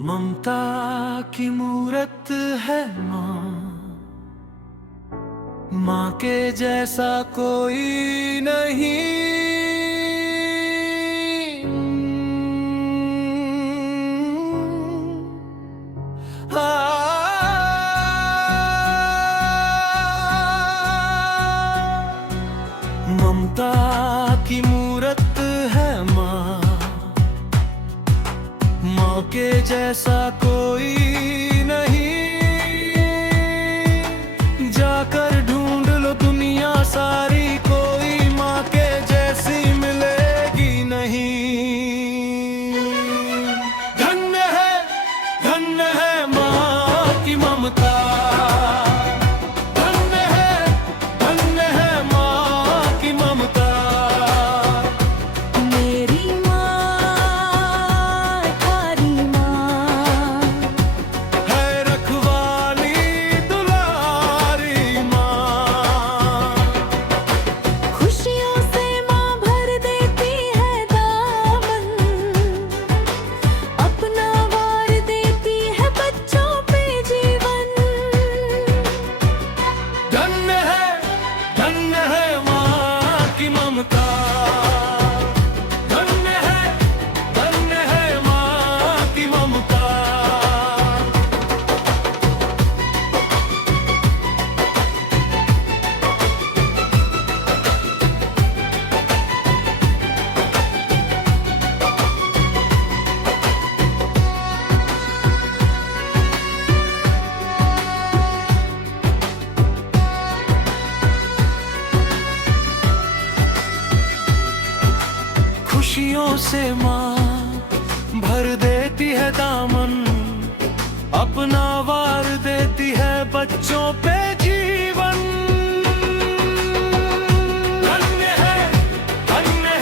ममता की मूरत है माँ, माँ के जैसा कोई नहीं। ममता की मूरत है माँ, माँ के जैसा कोई नहीं। जाकर ढूंढ लो दुनिया सारी, कोई माँ के जैसी मिलेगी नहीं। धन्य है माँ की ममता, धन्य है माँ की ममता। मेरी माँ थारी माँ है रखवाली दुलारी माँ, खुशियों से माँ भर देती है दामन, अपना वार देती है बच्चों पे जीवन। धन्य है माँ की ममता, धन्य है माँ की ममता। खुशियों से माँ भर देती है दामन, अपना वार देती है बच्चों पे जीवन। धन्य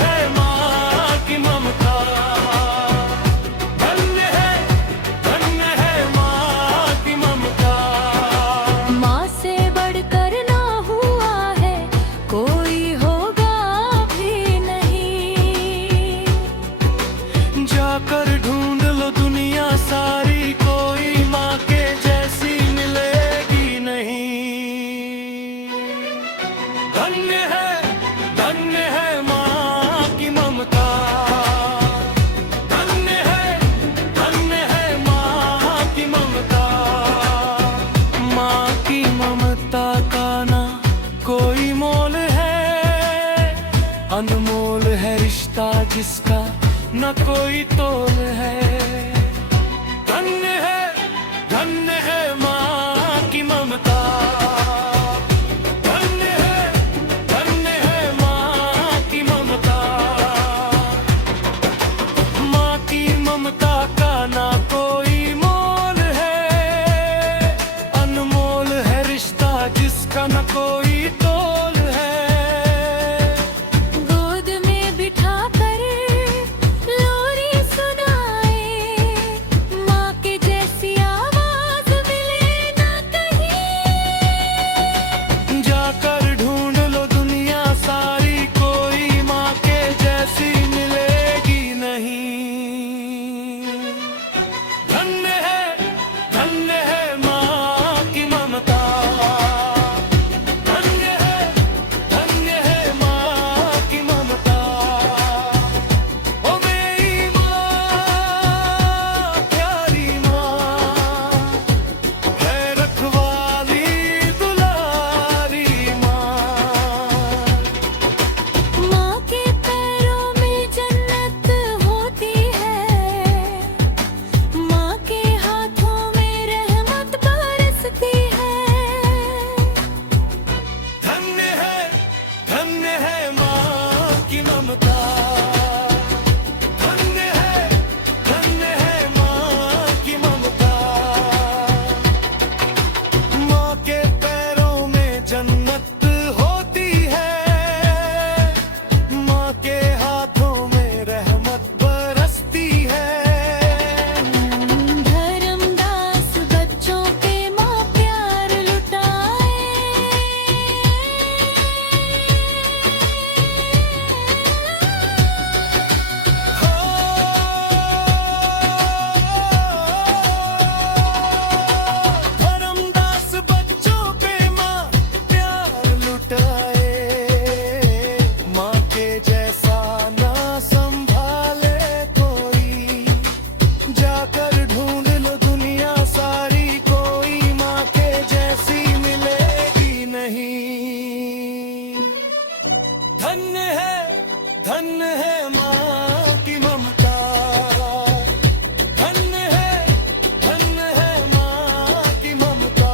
है माँ की ममता, धन्य है माँ की ममता। माँ से बढ़कर ना हुआ है कोई होगा भी नहीं। जाकर ढूंढ लो दुनिया सारी, कोई माँ के जैसी मिलेगी नहीं। धन्य है माँ की ममता, धन्य है माँ की ममता। माँ की ममता का ना कोई मोल है, अनमोल है रिश्ता जिसका न कोई तोल है। धन्य है माँ की ममता, धन्य है माँ की ममता। माँ की ममता का ना कोई मोल है, अनमोल है रिश्ता जिसका न कोई तोल है। गोद में बिठा कर लोरी सुनाए, माँ के जैसी आवाज मिले ना कहीं। धन्य है माँ की ममता, धन्य है माँ की ममता।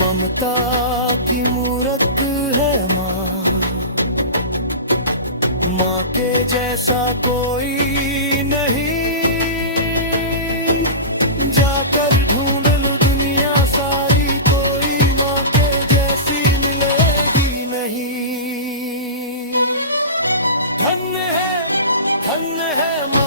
ममता की मूरत है माँ, माँ के जैसा कोई नहीं। जाकर ढूंढ लो दुनिया सारी, कोई माँ के जैसी मिलेगी नहीं। धन्य है माँ